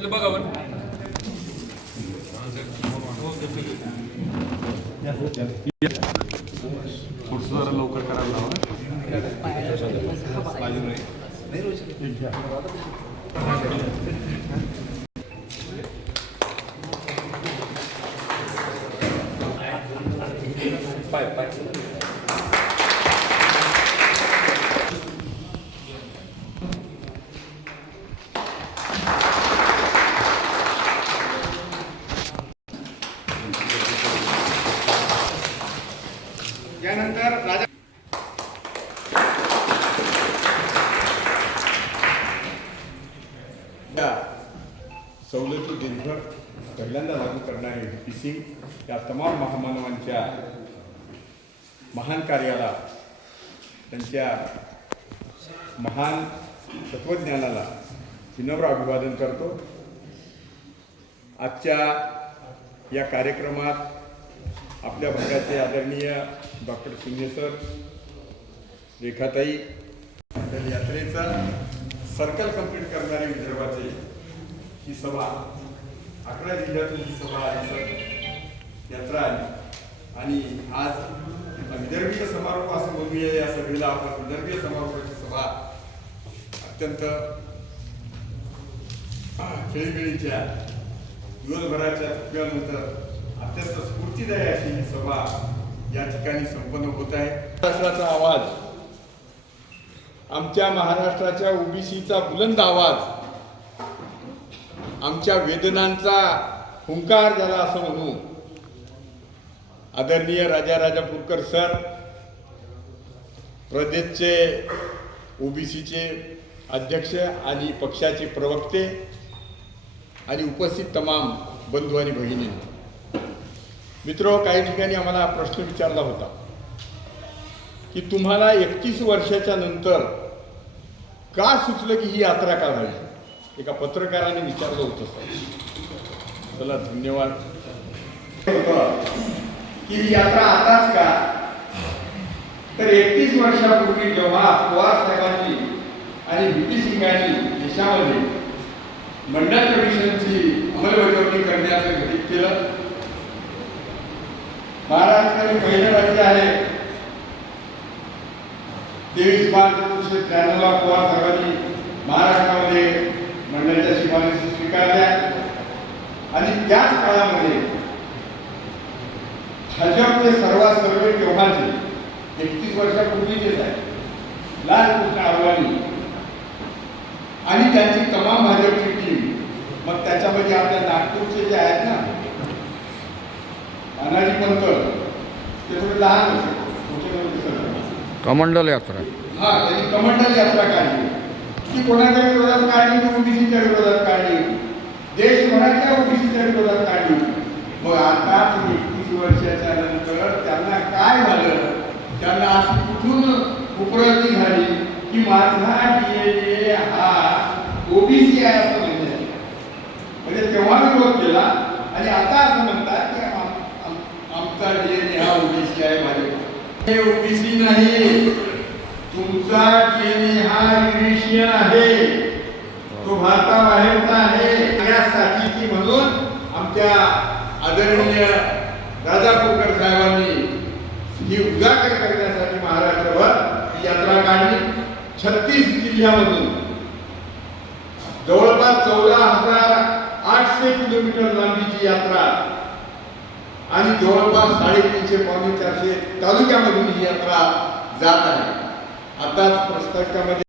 इथलं बघा बरं पुढचं जरा लवकर करायला लावा. सवलती पहिल्यांदा लागू करणारे पी सी या तमाम महामानवांच्या महान कार्याला त्यांच्या महान तत्वज्ञानाला विनम्र अभिवादन करतो. आजच्या या कार्यक्रमात आपल्या भागाचे आदरणीय डॉक्टर शिंदे सर रेखाताई यात्रेचा सर्कल कंप्लीट करणारे विदर्भाचे ही सभा अकरा जिल्ह्यातून ही सभा आली यात्रा आली आणि आज विदर्भीय समारोह असं बोलूया या सभेला आपण विदर्भीय समारोहाची सभा अत्यंत खेळीमेळीच्या दिवसभराच्या थकव्यानंतर अत्यंत स्फूर्तीदायी अशी ही सभा या ठिकाणी संपन्न होत आहे. महाराष्ट्राचा आवाज आमच्या महाराष्ट्राच्या ओबीसीचा बुलंद आवाज आमच्या वेदनांचा हुंकार झाला असं म्हणू आदरणीय राजा राजापूरकर सर प्रदेशचे ओबीसीचे अध्यक्ष आणि पक्षाचे प्रवक्ते आणि उपस्थित तमाम बंधू आणि भगिनी. मित्र काही ठिकाणी आम्हाला प्रश्न विचारला होता की तुम्हाला एकतीस वर्षाच्या नंतर का सुचलं की ही यात्रा काढावी? एका पत्रकाराने विचारलं होतं सर. चला धन्यवाद. की ही यात्रा आताच का? तर एकतीस वर्षापूर्वी जेव्हा पवार साहेबांनी आणि व्ही पी सिंगांनी देशामध्ये मंडळ कमिशनची अंमलबजावणी करण्याचं घटित केलं. महाराष्ट्र हे पहिलं राज्य आहे. तेवीस मार्च एकोणीसशे त्र्याण्णवला पवार साहेबांनी महाराष्ट्रामध्ये स्वीकारल्या. आणि त्याच काळामध्ये भाजपचे सर्वात सर्व तेव्हाचे एकतीस वर्षापूर्वीचेच आहे लालकृष्ण अडवाणी आणि त्यांची तमाम भाजपची टीम मग त्याच्यामध्ये आपल्या नागपूरचे जे आहेत ना अनाजी पंत ते थोडे लहान होते. कमंडल यात्रा. हा त्यांनी कमंडल यात्रा काढली. ती कोणाच्या विरोधात काढली? ओबीसीच्या विरोधात काढली. देशभरातल्या ओबीसीच्या विरोधात काढली मग आता एकतीस वर्षाच्या नंतर त्यांना काय झालं? त्यांना अशी कुठून उपरती झाली की माझा डीएनए हा ओबीसी आहे असं म्हणजे म्हणजे तेव्हा विरोध केला आणि आता असं म्हणतात की आमचा डीएनए हा ओबीसी आहे माझे ओबीसी नाही. तुमचा डीएनए हा युरेशियन आहे. तो भारताबाहेरचा आहे. त्यासाठी म्हणून आमच्या आदरणीय राजापूरकर साहेबांनी ही उजागर करण्यासाठी महाराष्ट्रभर ही यात्रा काढली. छत्तीस जिल्ह्यामधून जवळपास चौदा हजार आठशे किलोमीटर लांबीची यात्रा आणि जवळपास साडेतीनशे पावणे चारशे तालुक्यामधून ही यात्रा जात आहे. आताच प्रस्ताविकामध्ये